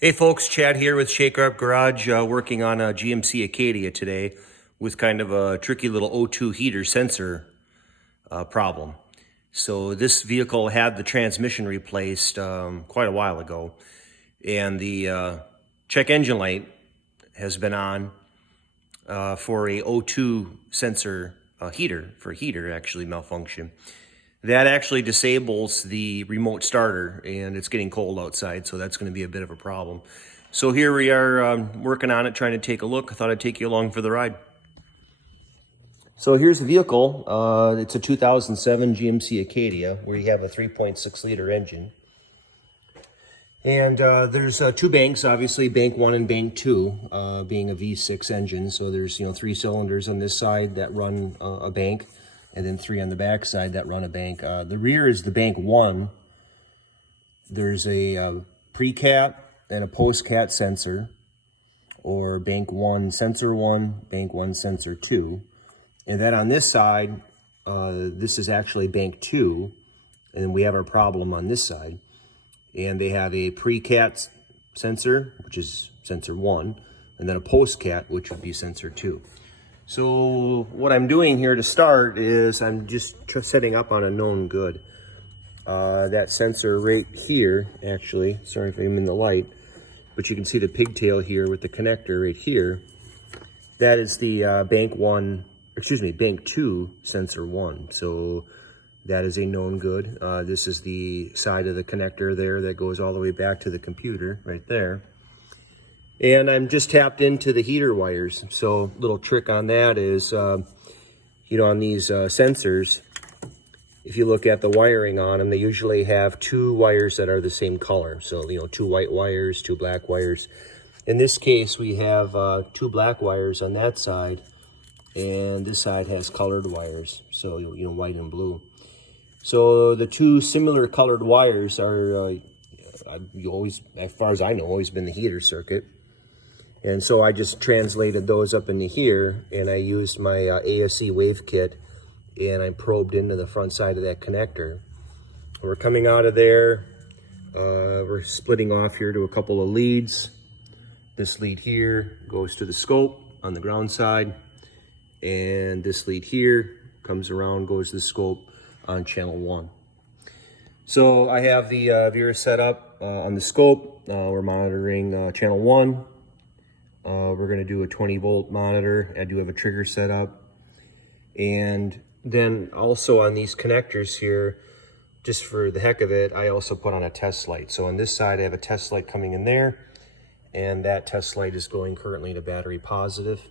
Hey folks, Chad here with Shaker Up Garage, working on a GMC Acadia today with kind of a tricky little O2 heater sensor problem. So this vehicle had the transmission replaced quite a while ago, and the check engine light has been on for a O2 sensor heater actually malfunction. That actually disables the remote starter, and it's getting cold outside, so that's going to be a bit of a problem. So here we are working on it, trying to take a look. I thought I'd take you along for the ride. So here's the vehicle. It's a 2007 GMC Acadia, where you have a 3.6 liter engine. And there's two banks, obviously, bank 1 and bank 2, being a V6 engine. So there's 3 cylinders on this side that run a bank, and then 3 on the back side that run a bank. The rear is the bank 1. There's a pre-cat and a post-cat sensor, or bank 1 sensor 1, bank 1 sensor 2. And then on this side, this is actually bank 2, and then we have our problem on this side. And they have a pre-cat sensor, which is sensor 1, and then a post-cat, which would be sensor 2. So what I'm doing here to start is I'm just setting up on a known good. That sensor right here, actually, sorry if I'm in the light, but you can see the pigtail here with the connector right here. That is the bank 2 sensor 1. So that is a known good. This is the side of the connector there that goes all the way back to the computer right there. And I'm just tapped into the heater wires. So little trick on that is, on these sensors, if you look at the wiring on them, they usually have 2 wires that are the same color. So, 2 white wires, 2 black wires. In this case, we have 2 black wires on that side, and this side has colored wires. So, white and blue. So the 2 similar colored wires are, always, as far as I know, always been the heater circuit. And so I just translated those up into here, and I used my ASC wave kit, and I probed into the front side of that connector. We're coming out of there. We're splitting off here to a couple of leads. This lead here goes to the scope on the ground side, and this lead here comes around, goes to the scope on channel 1. So I have the viewer set up on the scope. We're monitoring channel 1. We're going to do a 20 volt monitor. I do have a trigger set up. And then also on these connectors here, just for the heck of it, I also put on a test light. So on this side, I have a test light coming in there, and that test light is going currently to battery positive.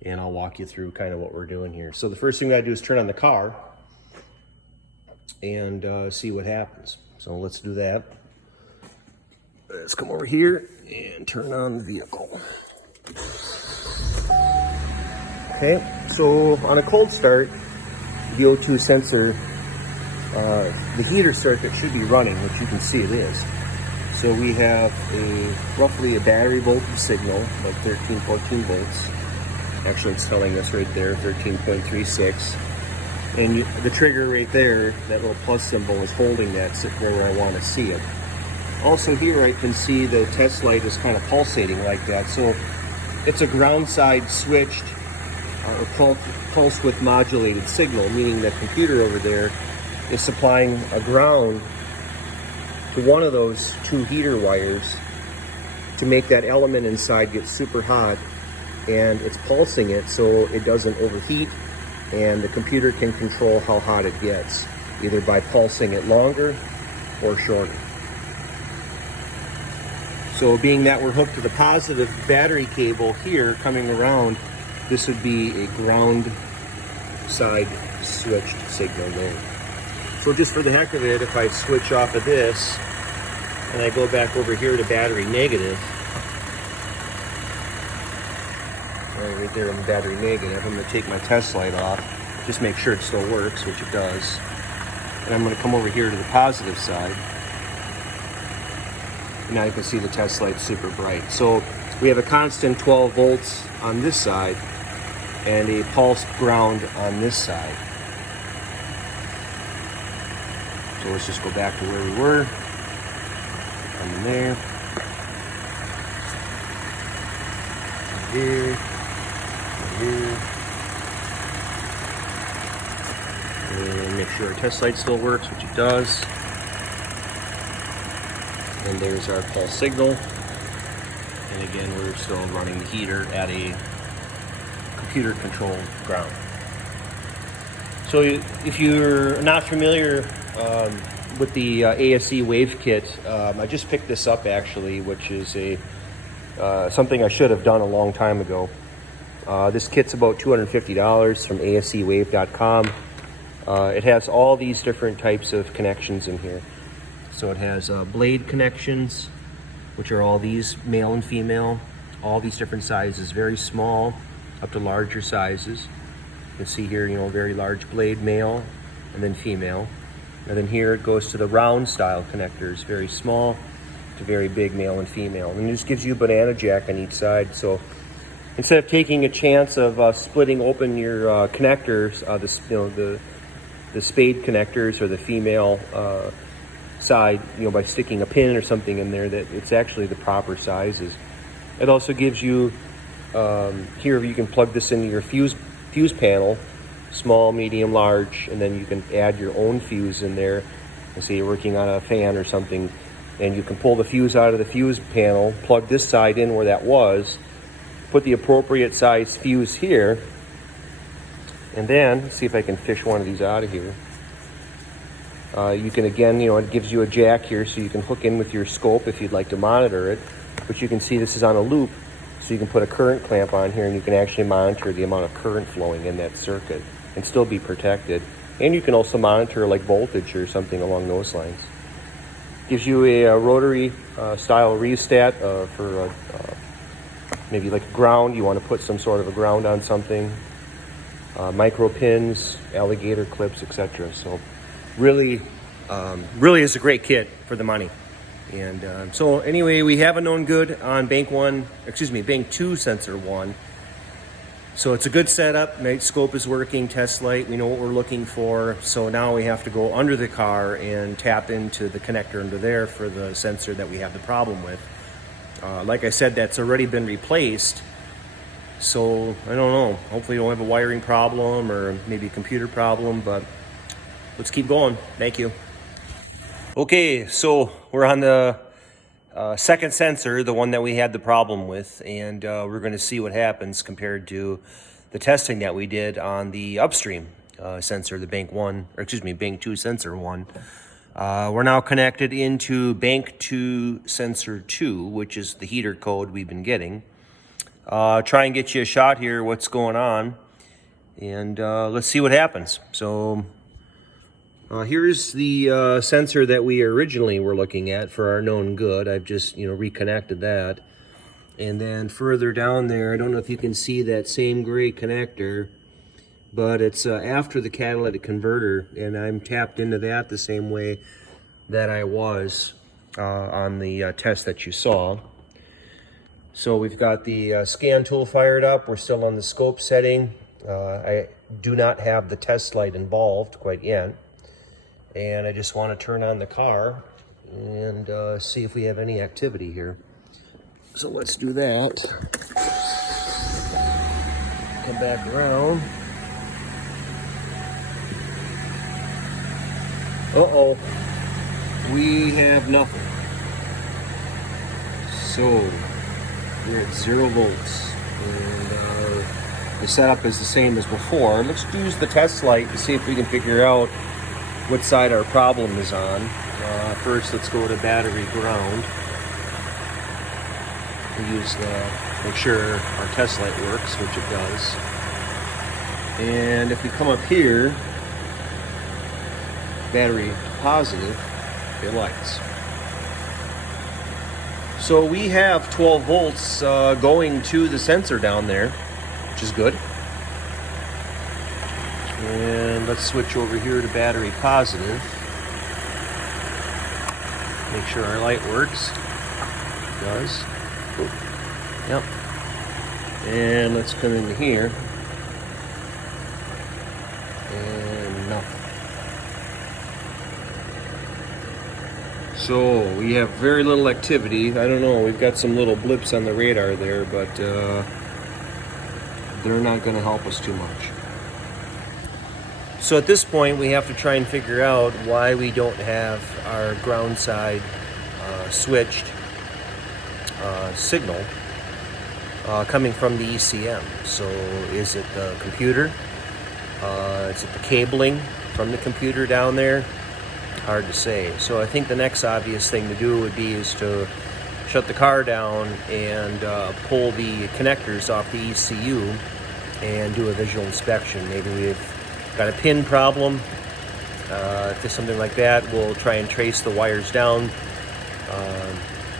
And I'll walk you through kind of what we're doing here. So the first thing we gotta do is turn on the car and see what happens. So let's do that. Let's come over here and turn on the vehicle. Okay, so on a cold start, the O2 sensor, the heater circuit should be running, which you can see it is. So we have roughly a battery voltage signal, like 13, 14 volts. Actually, it's telling us right there, 13.36. And the trigger right there, that little plus symbol, is holding that where I want to see it. Also here, I can see the test light is kind of pulsating like that. So it's a ground side switched or pulse width modulated signal, meaning the computer over there is supplying a ground to one of those 2 heater wires to make that element inside get super hot, and it's pulsing it so it doesn't overheat, and the computer can control how hot it gets, either by pulsing it longer or shorter. So being that we're hooked to the positive battery cable here coming around, this would be a ground side switched signal node. So just for the heck of it, if I switch off of this and I go back over here to battery negative, right there on the battery negative, I'm going to take my test light off, just make sure it still works, which it does. And I'm going to come over here to the positive side. Now you can see the test light super bright. So we have a constant 12 volts on this side and a pulsed ground on this side. So let's just go back to where we were. Come in there. here, here. And make sure our test light still works, which it does. And there's our pulse signal. And again, we're still running the heater at a computer controlled ground. So if you're not familiar with the ASE wave kit, I just picked this up actually, which is something I should have done a long time ago. This kit's about $250 from asewave.com. It has all these different types of connections in here. So it has blade connections, which are all these, male and female, all these different sizes, very small up to larger sizes. You can see here, very large blade, male, and then female. And then here it goes to the round style connectors, very small to very big, male and female. And this gives you a banana jack on each side. So instead of taking a chance of splitting open your connectors, the spade connectors or the female side, by sticking a pin or something in there, that it's actually the proper sizes. It also gives you, here you can plug this into your fuse panel, small, medium, large, and then you can add your own fuse in there. And say you're working on a fan or something, and you can pull the fuse out of the fuse panel, plug this side in where that was, put the appropriate size fuse here, and then, let's see if I can fish one of these out of here. You can, again, it gives you a jack here so you can hook in with your scope if you'd like to monitor it. But you can see this is on a loop, so you can put a current clamp on here and you can actually monitor the amount of current flowing in that circuit and still be protected. And you can also monitor like voltage or something along those lines. Gives you a rotary style rheostat for maybe like ground. You want to put some sort of a ground on something. Micro pins, alligator clips, etc. So really is a great kit for the money. And so anyway, we have a known good on bank 2 sensor 1. So it's a good setup. Night scope is working, test light, we know what we're looking for. So now we have to go under the car and tap into the connector under there for the sensor that we have the problem with. Like I said, that's already been replaced. So I don't know, hopefully you don't have a wiring problem or maybe a computer problem, but let's keep going. Thank you. Okay, so we're on the second sensor, the one that we had the problem with, and we're going to see what happens compared to the testing that we did on the upstream sensor, the bank 2 sensor 1. We're now connected into bank 2 sensor 2, which is the heater code we've been getting. Try and get you a shot here what's going on, and let's see what happens. So here's the sensor that we originally were looking at for our known good. I've just reconnected that, and then further down there, I don't know if you can see that same gray connector, but it's after the catalytic converter, and I'm tapped into that the same way that I was on the test that you saw. So we've got the scan tool fired up. We're still on the scope setting. I do not have the test light involved quite yet. And I just want to turn on the car and see if we have any activity here. So let's do that. Come back around. Uh-oh. We have nothing. So we're at 0 volts. And the setup is the same as before. Let's use the test light to see if we can figure out what side our problem is on. First, let's go to battery ground. We use make sure our test light works, which it does. And if we come up here, battery positive, it lights. So we have 12 volts going to the sensor down there, which is good. And let's switch over here to battery positive. Make sure our light works. It does. Yep. And let's come in here. And nothing. So we have very little activity. I don't know, we've got some little blips on the radar there, but they're not going to help us too much. So at this point, we have to try and figure out why we don't have our ground side switched signal coming from the ECM. So is it the computer? Is it the cabling from the computer down there? Hard to say. So I think the next obvious thing to do would be is to shut the car down and pull the connectors off the ECU and do a visual inspection. Maybe we've got a pin problem. If it's something like that, we'll try and trace the wires down,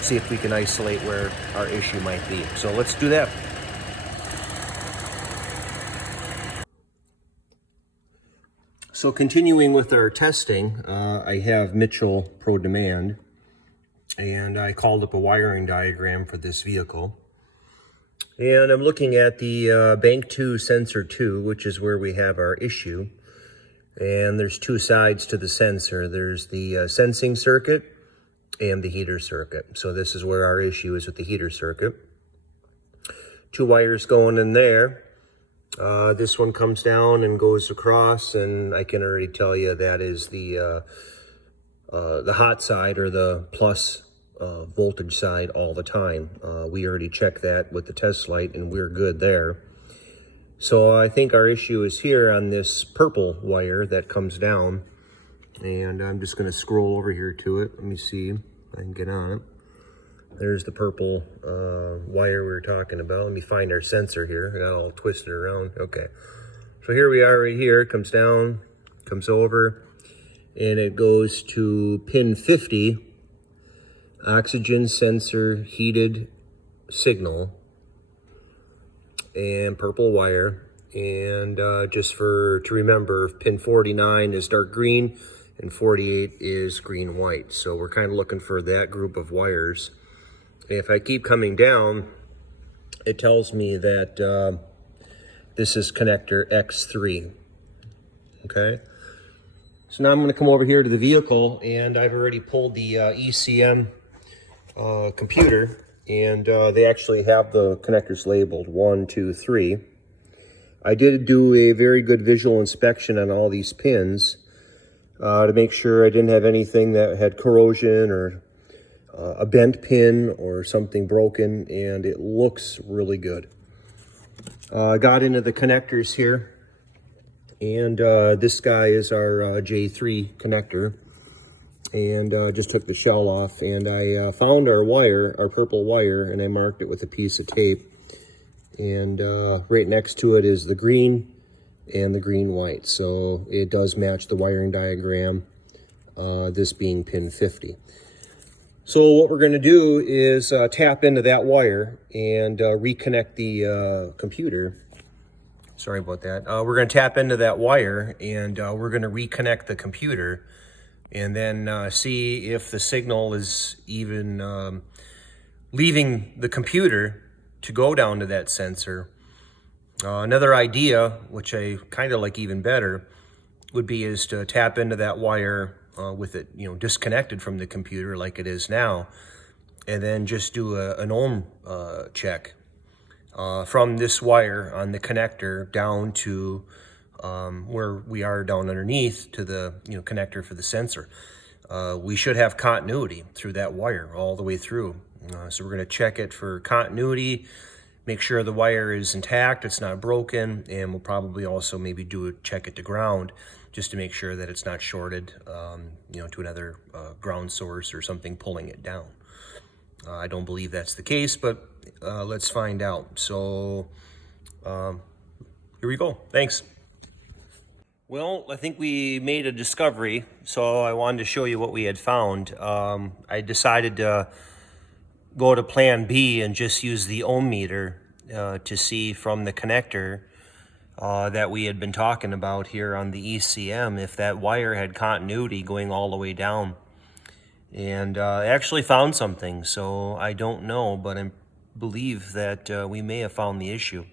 see if we can isolate where our issue might be. So let's do that. So continuing with our testing, I have Mitchell Pro Demand, and I called up a wiring diagram for this vehicle. And I'm looking at the Bank 2 Sensor 2, which is where we have our issue. And there's two sides to the sensor. There's the sensing circuit and the heater circuit. So this is where our issue is with the heater circuit. Two wires going in there. This one comes down and goes across, and I can already tell you that is the hot side, or the plus voltage side all the time. We already checked that with the test light, and we're good there. So I think our issue is here on this purple wire that comes down, and I'm just going to scroll over here to it. Let me see if I can get on it. There's the purple wire we were talking about. Let me find our sensor here. I got all twisted around. Okay. So here we are right here. It comes down, comes over, and it goes to pin 50, oxygen sensor heated signal, and purple wire. And just to remember, pin 49 is dark green and 48 is green white. So we're kind of looking for that group of wires. If I keep coming down, it tells me that this is connector X3. Okay. So now I'm going to come over here to the vehicle, and I've already pulled the ECM computer, and they actually have the connectors labeled 1, 2, 3. I did do a very good visual inspection on all these pins to make sure I didn't have anything that had corrosion or a bent pin or something broken, and it looks really good. I got into the connectors here, and this guy is our J3 connector, and just took the shell off, and I found our wire, our purple wire, and I marked it with a piece of tape, and right next to it is the green and the green white, so it does match the wiring diagram, this being pin 50. So what we're going to do is tap into that wire and reconnect the computer. Sorry about that. We're going to tap into that wire, and we're going to reconnect the computer, and then see if the signal is even leaving the computer to go down to that sensor. Another idea, which I kind of like even better, would be is to tap into that wire with it, disconnected from the computer like it is now, and then just do an ohm check from this wire on the connector down to where we are down underneath to the connector for the sensor. We should have continuity through that wire all the way through. So we're going to check it for continuity, make sure the wire is intact, it's not broken, and we'll probably also maybe check it to ground, just to make sure that it's not shorted, to another ground source or something pulling it down. I don't believe that's the case, but let's find out. So here we go. Thanks. Well, I think we made a discovery, so I wanted to show you what we had found. I decided to go to plan B and just use the ohm meter to see from the connector that we had been talking about here on the ECM if that wire had continuity going all the way down. And I actually found something, so I don't know, but I believe that we may have found the issue.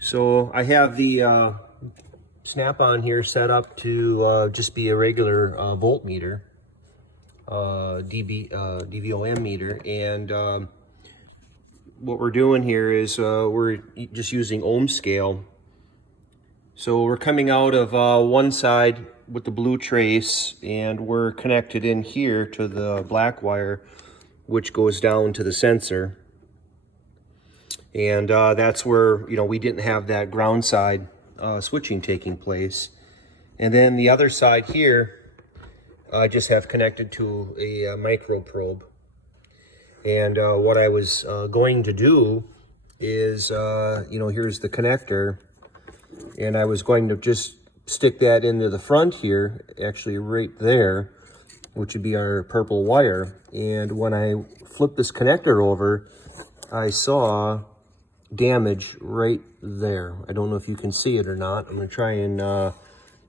So I have the snap-on here set up to just be a regular voltmeter, DVOM meter, and what we're doing here is we're just using ohm scale. So we're coming out of one side with the blue trace, and we're connected in here to the black wire, which goes down to the sensor. And that's where, you know, we didn't have that ground side switching taking place. And then the other side here, I just have connected to a micro probe. And what I was going to do is, you know, here's the connector, and I was going to just stick that into the front here, actually right there, which would be our purple wire. And when I flip this connector over, I saw damage right there. I don't know if you can see it or not. I'm going to try and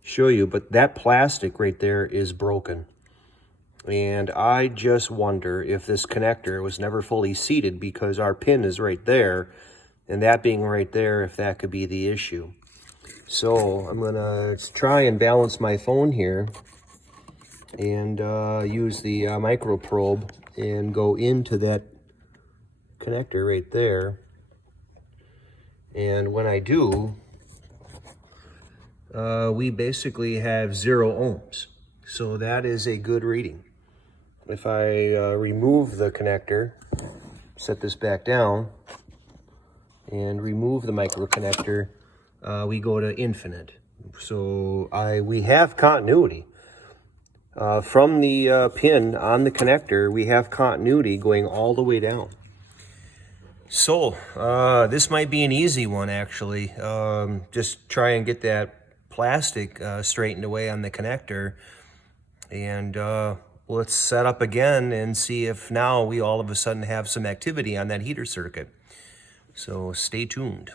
show you, but that plastic right there is broken. And I just wonder if this connector was never fully seated, because our pin is right there, and that being right there, if that could be the issue. So I'm gonna try and balance my phone here and use the micro probe and go into that connector right there. And when I do, we basically have 0 ohms. So that is a good reading. If I remove the connector, set this back down, and remove the micro connector, we go to infinite. So we have continuity. From the pin on the connector, we have continuity going all the way down. So this might be an easy one, actually. Just try and get that plastic straightened away on the connector, and let's set up again and see if now we all of a sudden have some activity on that heater circuit. So stay tuned.